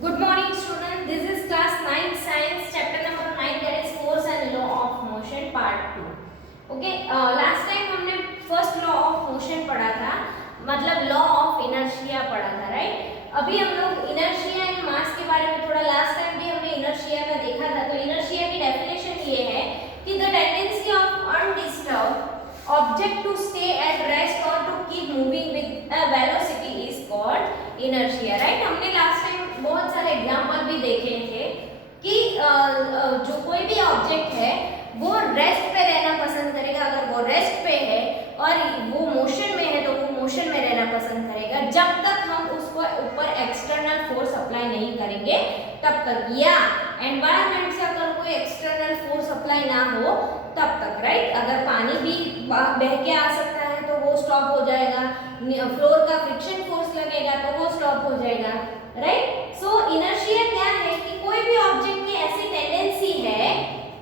Good morning students, this is class 9 science chapter number 9 that is force and law of motion part 2. Okay, last time हमने first law of motion पढ़ा था, मतलब law of inertia पढ़ा था, right? अभी हम लोग inertia and mass के बारे में थोड़ा last time भी हमने inertia का देखा था, तो inertia की definition ये है कि the tendency of undisturbed object to stay at rest or to keep moving with a velocity is called inertia, right? हमने last time बहुत सारे एग्जाम्पल भी देखे थे कि जो कोई भी ऑब्जेक्ट है वो रेस्ट पे रहना पसंद करेगा। अगर वो रेस्ट पे है और वो मोशन में है तो वो मोशन में रहना पसंद करेगा जब तक हम उसको ऊपर एक्सटर्नल फोर्स अप्लाई नहीं करेंगे तब तक, या एनवायरनमेंट से अगर कोई एक्सटर्नल फोर्स अप्लाई ना हो तब तक, राइट? अगर पानी भी बह के आ सकता है तो वो स्टॉप हो जाएगा, फ्लोर का फ्रिक्शन फोर्स लगेगा तो वो स्टॉप हो जाएगा, राइट? सो इनर्शिया क्या है कि कोई भी ऑब्जेक्ट की ऐसी टेंडेंसी है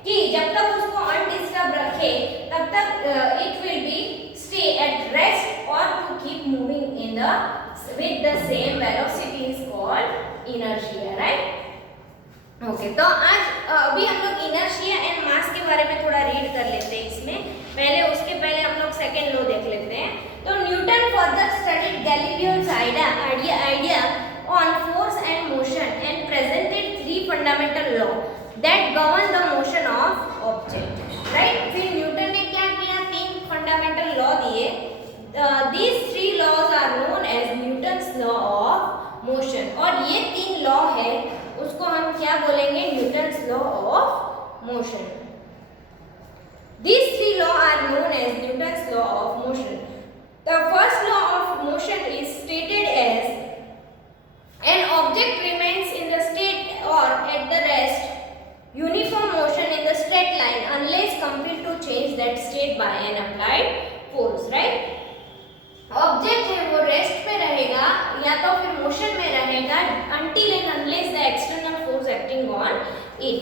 कि जब तक उसको अनडिस्टर्ब रखे तब तक it will be stay at rest or to keep moving in the with the same velocity is called inertia, right? Okay, तो आज अभी हम लोग इनर्शिया एंड मास के बारे में थोड़ा रीड कर लेते हैं। इसमें उसके पहले हम लोग सेकेंड लॉ देख लेते हैं। तो Newton further studied Galileo's idea on force and motion and presented three fundamental law that govern the motion of object, right? फिर न्यूटन ने क्या किया, तीन fundamental law दिए। These three laws are known as Newton's law of motion, और ये तीन law है उसको हम क्या बोलेंगे, Newton's law of motion. These three law are known as Newton's law of motion. The first law of motion is stated as an object remains in the state or at the rest uniform motion in the straight line unless compelled to change that state by an applied force, right? Object है वो रेस्ट पे रहेगा या तो फिर मोशन में रहेगा until and unless the external force acting on it.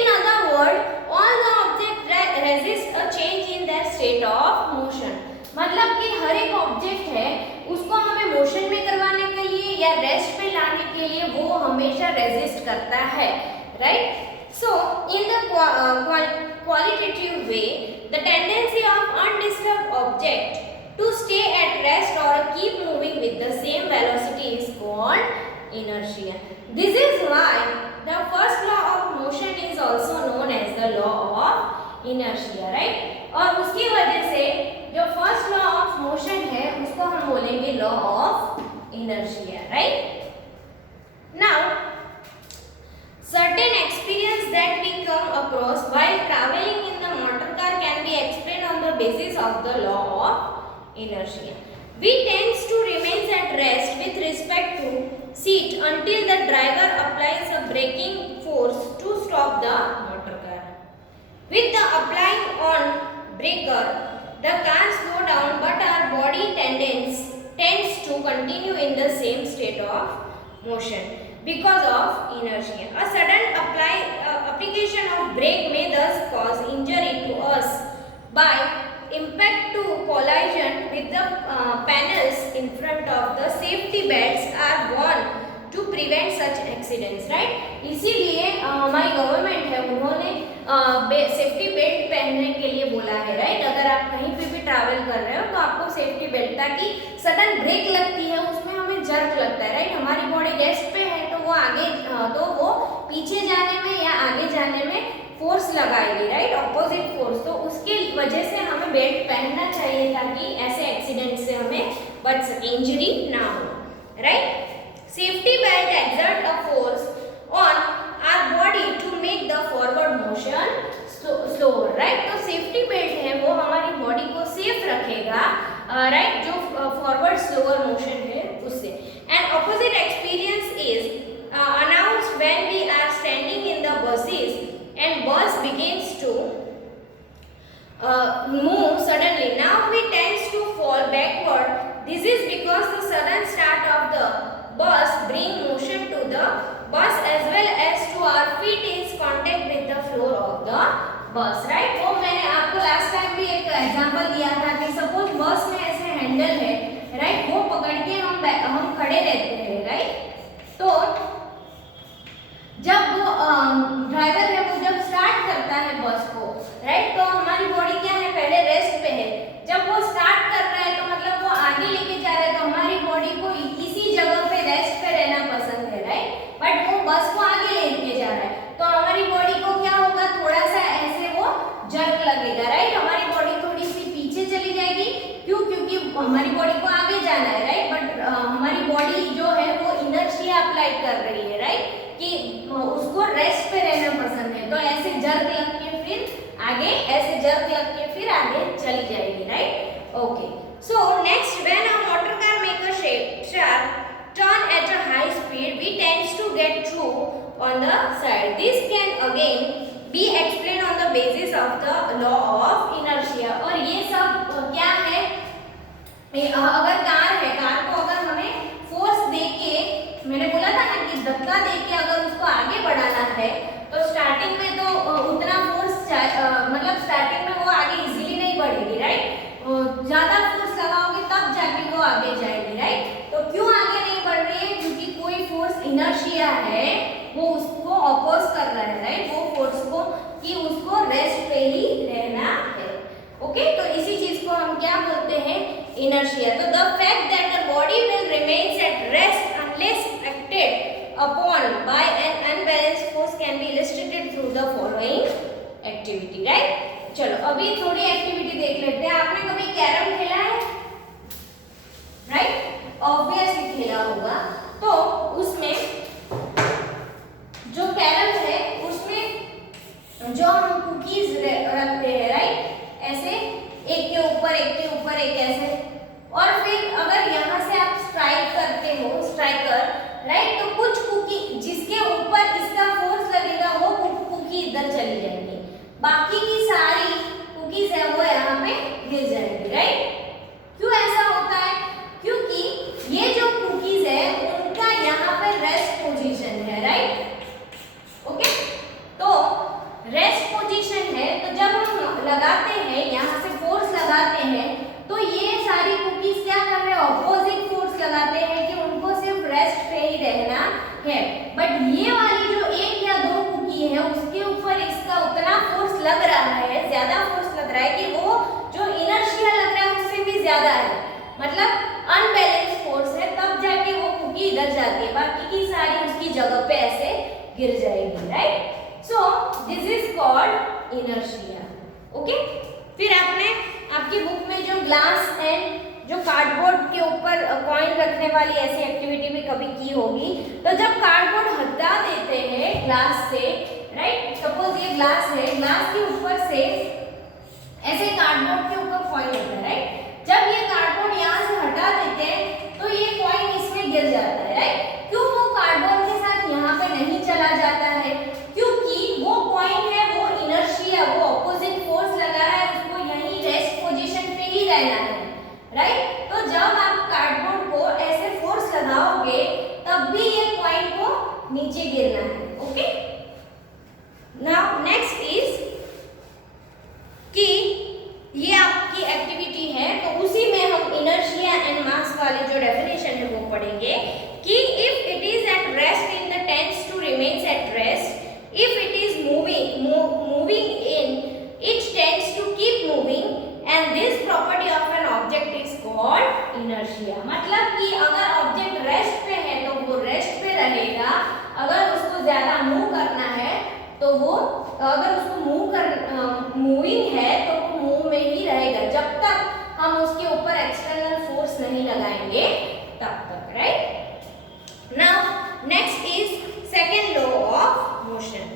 In other words, all the object resist a change in their state of motion. मतलब कि हर एक ऑब्जेक्ट है उसको हमें मोशन में करवाने के लिए या रेस्ट पे लाने के लिए वो हमेशा रेजिस्ट करता है, right? So in the qualitative way the tendency of undisturbed object to stay at rest or keep moving with the same velocity is called inertia. This is why the first law of motion is also known as the law of inertia, right? और उसकी वजह से जो first law of motion है उसको हम बोलेंगे law of inertia, right? Now certain experience that we come across while traveling in the motor car can be explained on the basis of the law of inertia. We tend to remain at rest with respect to seat until the driver applies a braking force to stop the motor car. With the applying on breaker, the car slow down, but our body tends to continue in the same state of motion because of inertia. A sudden application of brake may thus cause injury to us by impact to collision with the panels in front of the safety belts are worn to prevent such accidents, right? इसीलिए हमारी गवर्नमेंट है उन्होंने safety belt पहनने के लिए बोला है, राइट? अगर आप कहीं पे भी ट्रैवल कर रहे हो तो आपको सेफ्टी बेल्ट, ताकि सडन ब्रेक लगती है उसमें हमें जर्क लगता है, राइट? हमारी बॉडी रेस्ट पे है तो वो आगे तो वो पीछे जाने में या आगे जाने में फोर्स लगाएगी, राइट? ऑपोजिट फोर्स, तो उसकी वजह से हमें बेल्ट पहनना चाहिए ताकि ऐसे एक्सीडेंट से हमें बच सके, इंजरी ना हो, right? Safety belt exert a force on our body to make the forward motion slower, right? तो safety belt है वो हमारी बॉडी को सेफ रखेगा, राइट? जो फॉरवर्ड स्लोअर मोशन है उससे. An opposite experience is announced when we are standing in the buses and bus begins to move suddenly. Now we tend to fall backward. This is because the sudden start of the bus bring motion to the bus as well as to our feet is contact with the floor of the bus, right? वो मैंने आपको last time भी एक एग्जांपल दिया था कि सपोज बस में ऐसे हैंडल है, राइट? वो पकड़ के हम खड़े रहते हैं, राइट? तो ऐसे जर्क लग के फिर आगे चली जाएगी, right? Okay, so next, when a motor car make a sharp turn at a high speed, we tends to get through on the side. This can again be explained on the basis of the law of inertia. और ये सब क्या है, अगर कार है, कार को अगर हमें फोर्स देके, मैंने बोला था ना कि धक्का देके अगर उसको आगे बढ़ाना है तो स्टार्टिंग में तो उतना फोर्स मतलब स्टार्टिंग में वो आगे इजीली नहीं बढ़ेगी, राइट? ज्यादा फोर्स लगाओगे तब जाके वो आगे जाएगी, राइट? तो क्यों आगे नहीं बढ़ रही है? क्योंकि कोई फोर्स इनर्शिया है, वो उसको अपोज कर रहा है, राइट? वो फोर्स को कि उसको रेस्ट पे ही रहना है। ओके, तो इसी चीज को हम क्या बोलते हैं? इनर्शिया। तो the fact that the body will remains at rest unless acted upon bye N unbalanced force can be illustrated through the following activity, right? चलो अभी थोड़ी एक्टिविटी देख लेते हैं। आपने कभी कैरम खेला है, राइट? ऑब्वियसली खेला होगा। तो उसमें जो कैरम है उसमें जो हम कुकीज रखते हैं, राइट? ऐसे एक के ऊपर एक ऐसे, और फिर अगर यहाँ से आप स्ट्राइक करते हो, स्ट्राइकर, राइट? तो कुछ कुकी जिसके ऊपर इसका फोर्स लगेगा वो कुकी इधर चली जाएगी, बाकी की सारी कुकीज है वो यहाँ पे गिर जाएगी, राइट? क्यों ऐसा होता है? क्योंकि ये जो कुकीज है उनका यहाँ पे रेस्ट पोजीशन है, राइट? ओके, तो रेस्ट पोजीशन है, तो जब हम लगाते हैं यहाँ से फोर्स लगाते हैं तो ये सारी कुकीज क्या कर रहे हैं? ऑपोजिट फोर्स लगाते हैं कि उनको सिर्फ रेस्ट पे ही रहना है। बट ये वाली जो एक या दो कुकी है उसके ऊपर इसका उतना फोर्स लग रहा है, ज्यादा फोर्स लग रहा है कि वो जो इनर्शिया लग रहा है उससे भी ज्यादा है, मतलब अनबैलेंस फोर्स है, तब जाके वो कुकी इधर जाती है, बाकी की सारी उसकी जगह पे ऐसे गिर जाएगी, right? So this is called inertia. Okay, फिर आपने आपकी बुक में जो ग्लास एंड जो कार्डबोर्ड के ऊपर कॉइन रखने वाली ऐसी एक्टिविटी भी कभी की होगी। तो जब कार्डबोर्ड हटा देते हैं ग्लास से, राइट? सपोज ये ग्लास है, ग्लास के ऊपर से ऐसे कार्डबोर्ड के ऊपर कॉइन होता है, राइट? जब ये कार्डबोर्ड यहाँ से हटा देते हैं तो ये कॉइन इसमें गिर जाता है, राइट? क्यों वो कार्डबोर्ड के साथ यहाँ पे नहीं चला जाता है? क्योंकि वो कॉइन है, वो इनर्शिया, वो ऑपोजिट फोर्स लगा रहा है, उसको यहीं रेस्ट पोजीशन पे ही रहना है, राइट? तो जब आप कार्डबोर्ड को ऐसे फोर्स लगाओगे तब भी ये कॉइन को नीचे गिरना है। ओके, नाउ नेक्स्ट इज कि ये आपकी एक्टिविटी है, तो उसी में हम इनर्शिया एंड मास वाले जो डेफिनेशन है वो पढ़ेंगे कि if it is at rest in the tends to remains at rest, if it is moving in it tends to keep moving, and this property of an object is called inertia. मतलब कि अगर object rest पे है तो वो रेस्ट पे रहेगा, अगर उसको ज्यादा मूव करना है तो वो, अगर उसको मूविंग है तो वो मूव में ही रहेगा जब तक हम उसके ऊपर एक्सटर्नल फोर्स नहीं लगाएंगे तब तक, right? Now next is second law of motion.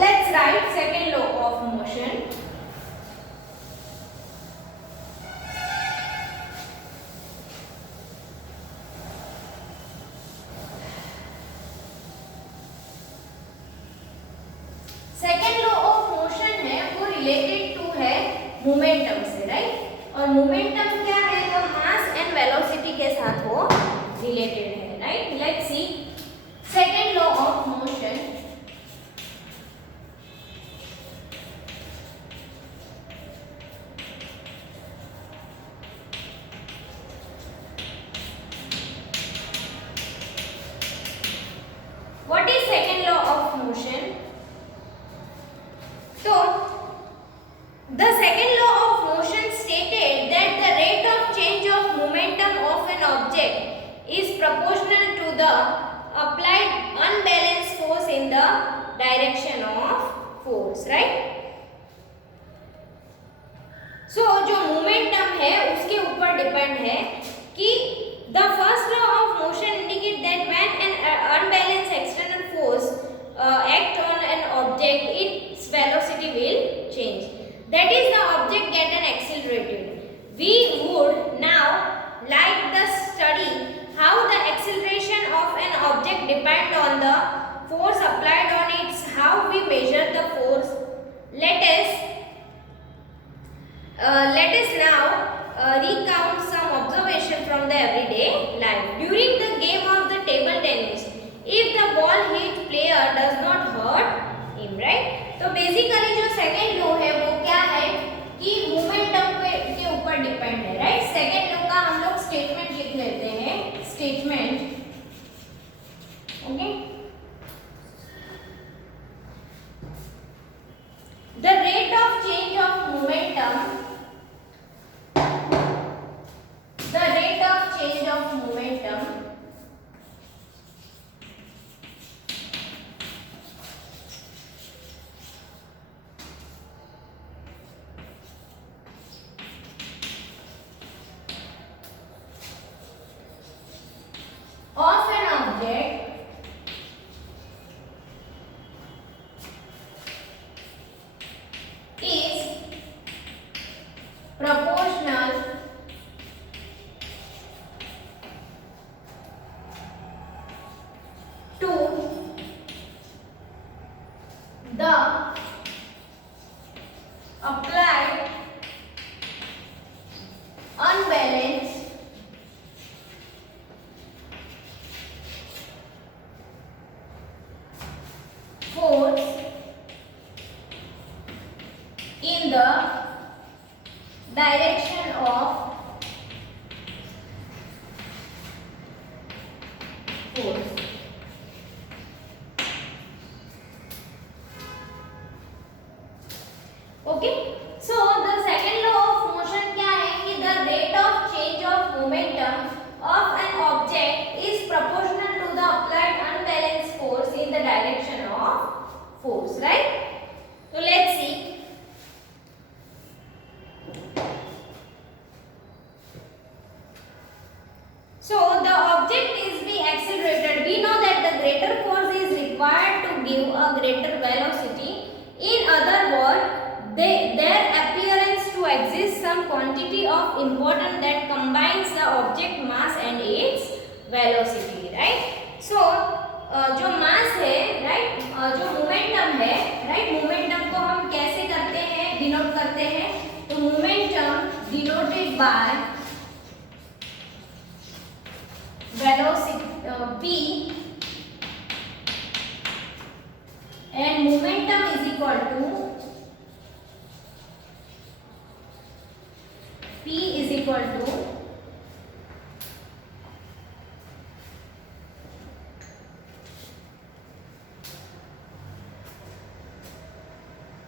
Let's write second law of motion. Second law of motion है वो रिलेटेड टू है मोमेंटम से, राइट? और मोमेंटम क्या है? तो मास एंड वेलोसिटी के साथ वो रिलेटेड है, right? Let's see second law of motion. What is second law of motion? So, the second law of motion stated that the rate of change of momentum of an object is proportional to the applied unbalanced force in the direction of force, right? So, जो momentum है उसके ऊपर डिपेंड है कि the first law of motion indicate that when an unbalanced external force act on an object, its velocity will change. object depend on the force applied on it. How we measure the force? Let us now recount some observation from the everyday life. During the game of the table tennis, if the ball hit player does not hurt him, right? तो बेसिकली जो second law है वो क्या है कि मोमेंटम के ऊपर डिपेंड है, राइट? सेकेंड लॉ का हम लोग स्टेटमेंट लिख लेते हैं, statement, okay? The rate of change of momentum, the rate of change of momentum of an object is proportional to the applied unbalanced force in the direction of force. Okay, so the second law of motion क्या है कि the rate of change of momentum of an object is proportional to the applied unbalanced force in the direction of force, right? So let's see. So the object is being accelerated. We know that the greater force is required to give a greater velocity. In other words, there appearance to exist some quantity of important that combines the object mass and its velocity, right? So जो mass है, right, जो momentum है, right, momentum को हम कैसे करते हैं, denote करते हैं? तो momentum denoted by velocity p, and momentum is equal to P is equal to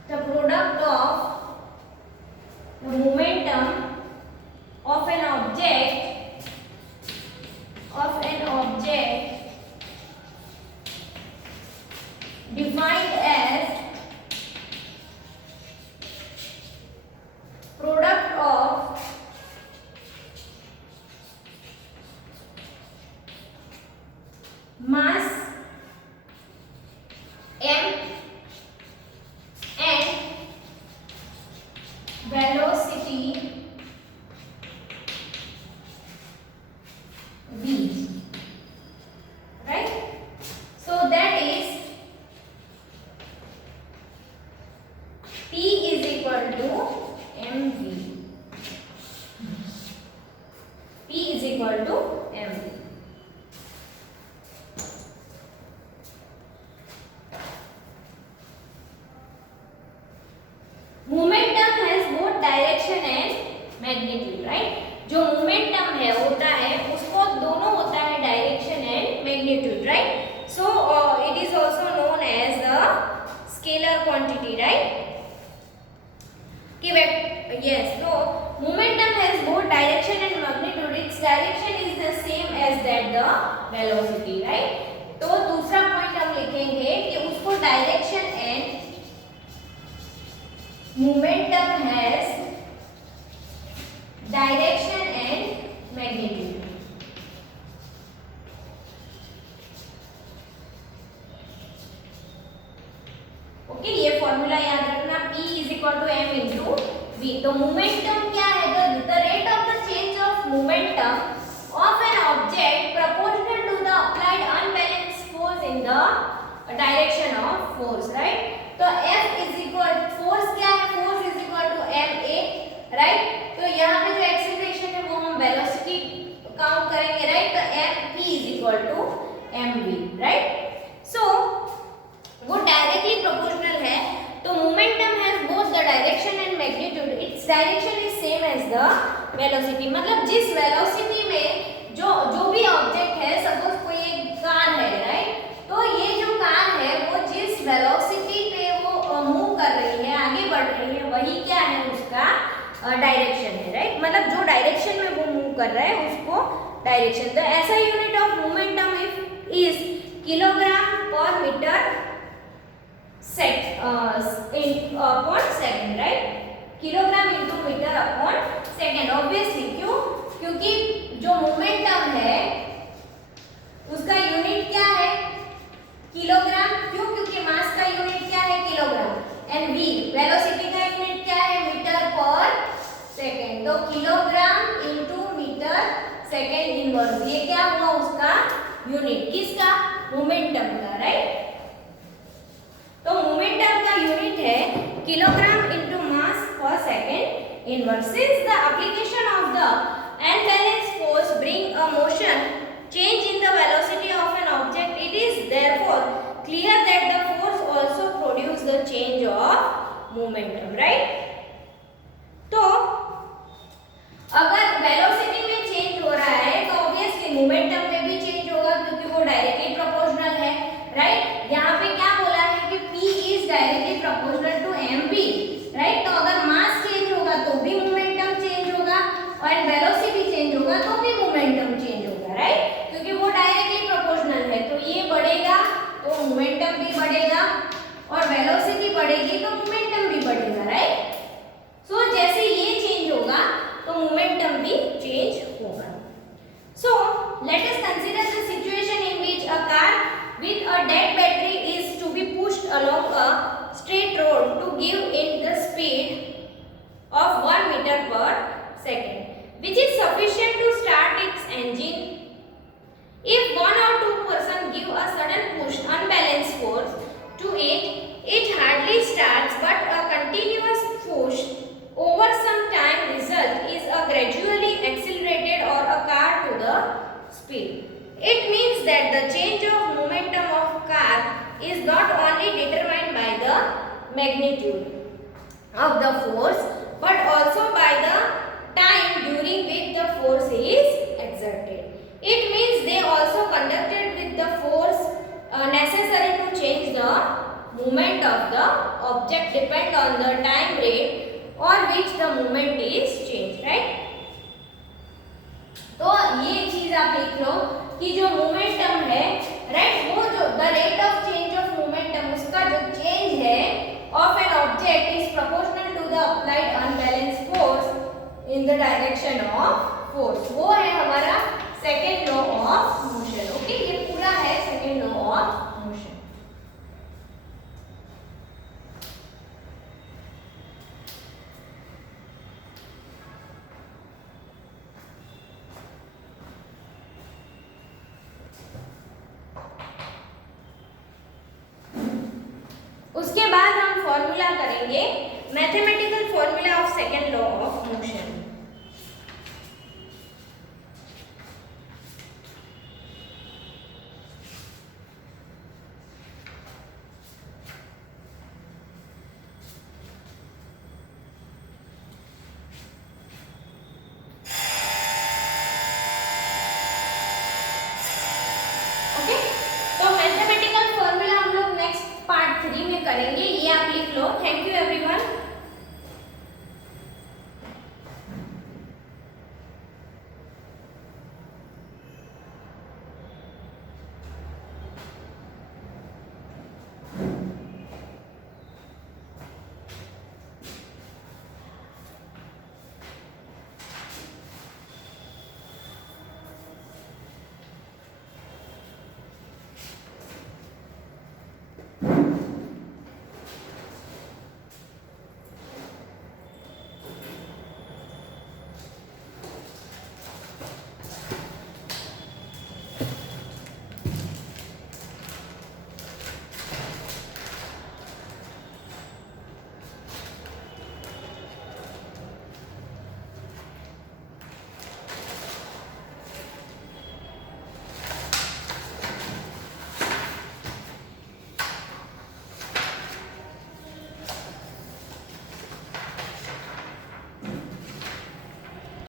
the product of the momentum of an object defined as product of mass m and velocity v, right? So that is P is equal to mv. P is equal to mv. Momentum has both direction and magnitude, right? जो momentum है होता है उसको दोनों होता है direction and magnitude, right? So it is also known as the scalar quantity, right? कि yes, so momentum has both direction and magnitude. Its direction is the same as that the velocity, right? तो दूसरा पॉइंट हम लिखेंगे कि उसको direction and momentum has direction and magnitude. Okay, ये फॉर्मूला याद रखना, P is equal to m into v. तो मोमेंटम क्या है? the rate of the change of momentum of an object proportional to the applied unbalanced direction of force, right. तो F is equal force क्या है, force is equal to ma, right. तो यहाँ पे जो एक्सेलरेशन है वो हम वेलोसिटी काउंट करेंगे, राइट। तो mp is equal to mv, right. So वो डायरेक्टली प्रोपोर्शनल है, तो momentum has both the direction and magnitude, it's direction is same as the velocity. मतलब जिस वेलोसिटी में जो भी ऑब्जेक्ट है, सपोज कोई एक कार है, राइट। तो ये जो कार है वो जिस वेलोसिटी पे वो मूव कर रही है, आगे बढ़ रही है, वही क्या है, उसका डायरेक्शन है, राइट। मतलब जो डायरेक्शन में वो मूव कर रहा है उसको डायरेक्शन। तो ऐसा unit of momentum is kilogram per metre upon second, right. Kilogram into metre upon second. Obviously क्यों, क्योंकि जो मोमेंटम है उसका यूनिट क्या है, किलोग्राम। क्यों, क्योंकि मास का यूनिट क्या है, किलोग्राम। एंड v वेलोसिटी का यूनिट क्या है, मीटर पर सेकंड। तो kilogram into metre second inverse, ये क्या हुआ उसका यूनिट, किसका, मोमेंटम का, राइट। तो मोमेंटम का यूनिट है किलोग्राम इंटू मास पर second inverse. Since the application of the unbalanced force bring a motion change in the velocity of an object, it is therefore clear that the force also produce the change of momentum, right। तो अगर वेलोसिटी में चेंज हो रहा है तो obviously momentum में भी change होगा, क्योंकि वो डायरेक्टली प्रोपोर्शनल है, राइट। यहाँ पे क्या बोला है कि P is directly proportional to mv, right. तो अगर मास चेंज होगा तो भी मोमेंटम चेंज होगा, और वेलोसिटी चेंज होगा तो भी मोमेंटम चेंज होगा, राइट। क्योंकि वो डायरेक्टली प्रोपोर्शनल है, तो ये बढ़ेगा तो मोमेंटम भी बढ़ेगा, और वेलोसिटी बढ़ेगी तो मोमेंटम भी बढ़ेगा, राइट। सो जैसे ये चेंज होगा तो मोमेंटम भी चेंज होगा। So let us consider the situation in which a car with a dead battery is to be pushed along a straight road to give it the speed of 1 meter per second, which is sufficient to start its engine. If one or two person give a sudden push, unbalanced force to it, it hardly starts, but a continuous push over some time result is a gradually accelerated or a car to the speed. It means that the change of momentum of car is not only determined by the magnitude of the force, but also by the time during which the force is exerted. It means they also conducted with the force necessary to change the movement of the object depend on the time rate or which the movement is changed, right। तो ये चीज आप लिख लो कि जो momentum है, right, वो जो the rate of change of momentum, उसका जो चेंज है of an object is proportional to the applied unbalanced force in the direction of force. वो है हमारा second law of motion, okay. ये पूरा है सेकेंड लॉ ऑफ मोशन। उसके बाद हम फॉर्मूला करेंगे, mathematical formula of second law of motion. Okay, तो मैथमेटिकल फॉर्मूला हम लोग नेक्स्ट पार्ट 3 में करेंगे, ये आप लिख लो। Thank you everyone.